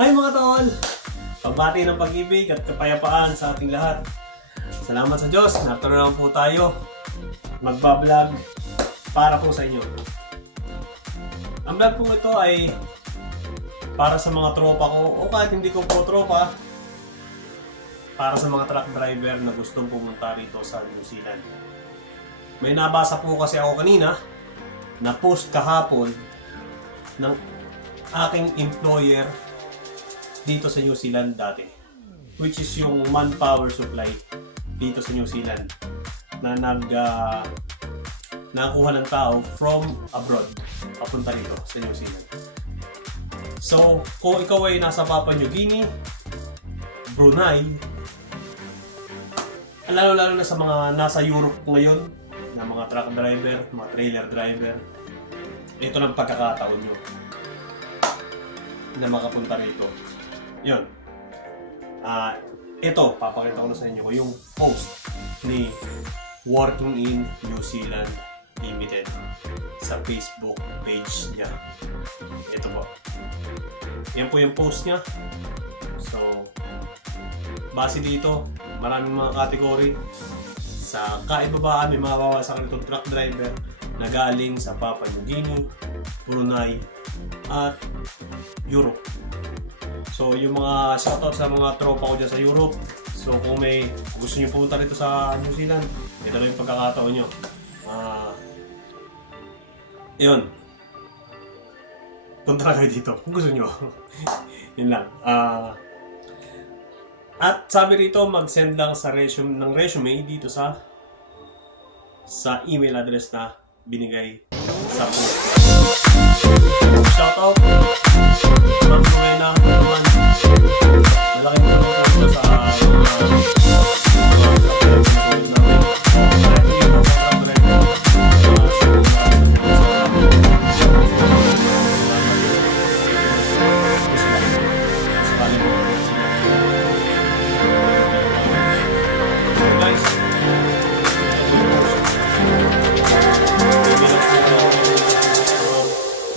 Hi mga tol! Pagbati ng pag-ibig at kapayapaan sa ating lahat. Salamat sa Diyos, natuloy po tayo magbablog para po sa inyo. Ang vlog po ito ay para sa mga tropa ko o kahit hindi ko po tropa, para sa mga truck driver na gustong pumunta rito sa New Zealand. May nabasa po kasi ako kanina na post kahapon ng aking employer dito sa New Zealand dati, which is yung manpower supply dito sa New Zealand na nakuha ng tao from abroad papunta dito sa New Zealand. So kung ikaw ay nasa Papua New Guinea, Brunei, lalo na sa mga nasa Europe ngayon na mga truck driver, mga trailer driver, ito ng pagkakataon nyo na makapunta rito. Yun. Ito, papakita ko na sa inyo ko yung post ni Working in New Zealand Limited sa Facebook page niya. Ito po. Yan po yung post niya. So, base dito, maraming mga category. Sa kaibabaan, may mga wawasak nitong truck driver na galing sa Papua New Guinea, Brunei, at Europe. So, yung mga shoutout sa mga tropa ko dyan sa Europe. So, kung may gusto nyo pumunta rito sa New Zealand, ito lang yung pagkakataon nyo. Yun. Punta na kayo dito kung gusto nyo. Yun lang. At sabi rito, mag-send lang sa resume dito sa email address na binigay sa post. Shoutout! Ma'am Rowena naman. Malaking tulong ko sa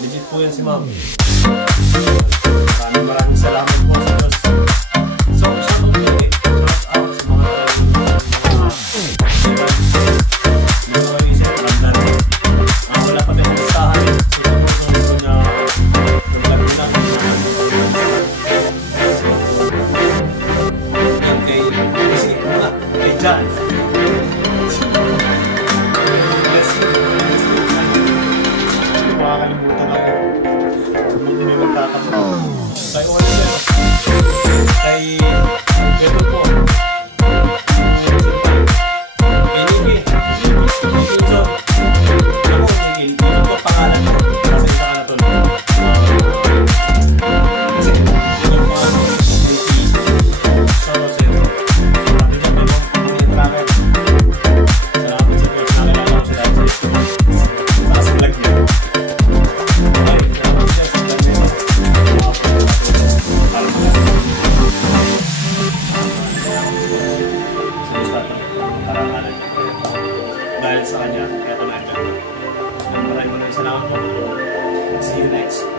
legit po yan si ma'am. Maraming salamat po sa Diyos. So, siya po pinili. Pass out sa mga isip lang dati. Wala pa tayong listahan. Susunod niya naglag na yan kay John. Makakalimutan ako. May magtatanong. Kay Oliver. Kay Pedro po. Kay Nicky. Kay Pinso. Ako, Nicky. Ito po pangalan ko. Kasi isa ka na to. Kasi yung mga Nicky. Solo set. Pati dyan may mga tracker. Salamat sa Diyos. Nakilala ko siya dahil sa vlog niya. Dahil sa kanya, kaya ko na ito. Maraming salamat po. See you next.